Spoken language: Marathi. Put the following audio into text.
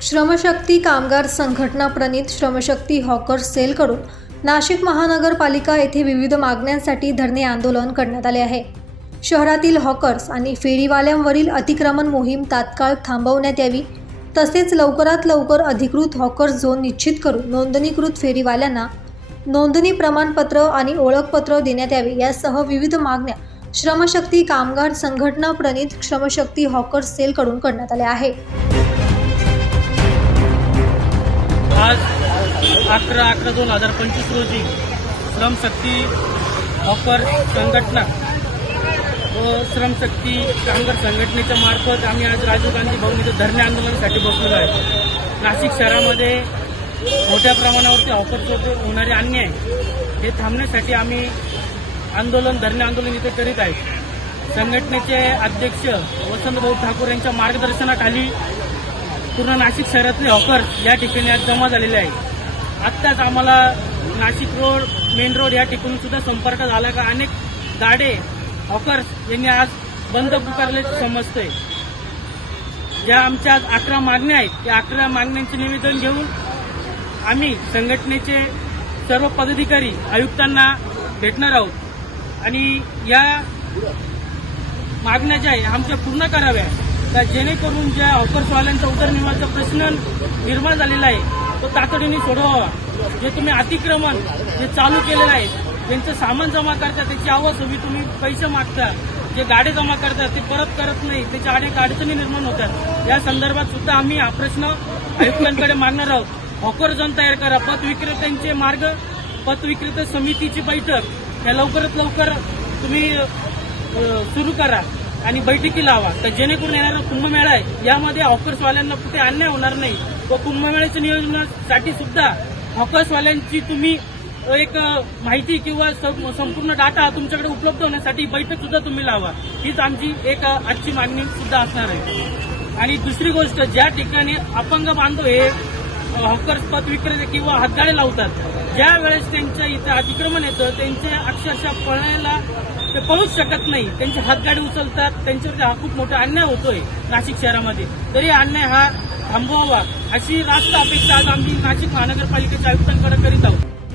श्रमशक्ती कामगार संघटना प्रणित श्रमशक्ती हॉकर्स सेलकडून नाशिक महानगरपालिका येथे विविध मागण्यांसाठी धरणे आंदोलन करण्यात आले आहे. शहरातील हॉकर्स आणि फेरीवाल्यांवरील अतिक्रमण मोहीम तात्काळ थांबवण्यात यावी. तसेच लवकरात लवकर अधिकृत हॉकर्स झोन निश्चित करून नोंदणीकृत फेरीवाल्यांना नोंदणी प्रमाणपत्र आणि ओळखपत्र देण्यात यावे. यासह विविध मागण्या श्रमशक्ती कामगार संघटना प्रणित श्रमशक्ती हॉकर्स सेलकडून करण्यात आल्या आहे आज अकरा अकरा दोन हजार पंचवीस रोजी श्रमशक्ती हॉकर संघटना व श्रमशक्ती कामगार संघटनेच्या मार्फत आम्ही आज राजीव गांधी भवन इथं धरणे आंदोलनासाठी बसलेलो आहे. नाशिक शहरामध्ये मोठ्या प्रमाणावरती ऑफर होणारे अन्याय हे थांबण्यासाठी आम्ही आंदोलन धरणे आंदोलन इथे करीत आहे. संघटनेचे अध्यक्ष वसंतभाऊ ठाकूर यांच्या मार्गदर्शनाखाली पूर्ण नाशिक शहरातले हॉकर्स या ठिकाणी आज जमा झालेले आहे. आत्ताच आम्हाला नाशिक रोड मेन रोड या ठिकाणी सुद्धा संपर्क झाला का? अनेक गाडे हॉकर्स यांनी आज बंद पुकारल्याचे समजतंय. ज्या आमच्या आज अकरा मागण्या आहेत त्या अकरा मागण्यांचे निवेदन घेऊन आम्ही संघटनेचे सर्व पदाधिकारी आयुक्तांना भेटणार आहोत. आणि या मागण्या ज्या आहे आमच्या पूर्ण कराव्या त्या जेणेकरून ज्या ऑफर्सवाल्यांचा उदरनिर्वाहाचा प्रश्न निर्माण झालेला आहे तो तातडीने सोडवावा. जे तुम्ही अतिक्रमण जे चालू केलेलं आहे ज्यांचं सामान जमा करता त्याची आवाज हवी तुम्ही पैसे मागता. जे गाडे जमा करतात ते परत करत नाही. त्याच्या अनेक अडचणी निर्माण होतात. या संदर्भात सुद्धा आम्ही हा प्रश्न आयुक्तांकडे मागणार आहोत. हॉकर झोन तयार करा. पत विक्रेत्यांचे मार्ग पत विक्रेते समितीची बैठक. या लवकरात लवकर तुम्ही सुरू करा आणि बैठकी लावा. तर जेणेकरून येणारा कुंभमेळा आहे. यामध्ये हॉकर्सवाल्यांना कुठे अन्याय होणार नाही. व कुंभमेळ्याच्या नियोजनासाठी सुद्धा हॉकर्सवाल्यांची तुम्ही एक माहिती किंवा संपूर्ण डाटा तुमच्याकडे उपलब्ध होण्यासाठी बैठक सुद्धा तुम्ही लावा. हीच आमची एक आजची मागणी सुद्धा असणार आहे. आणि दुसरी गोष्ट ज्या ठिकाणी अपंग बांधव हे हॉकर्स पद विक्रेते किंवा हातगाडे लावतात ज्या वेळेस त्यांच्या इथं अतिक्रमण येतं त्यांचे अक्षरशः पळायला ते पळूच शकत नाही. त्यांची हातगाडी उचलतात त्यांच्यावरती हा खूप मोठा अन्याय होतोय नाशिक शहरामध्ये. तरी अन्याय हा थांबवावा अशी रास्त अपेक्षा आज आम्ही नाशिक महानगरपालिकेच्या आयुक्तांकडे करीत आहोत.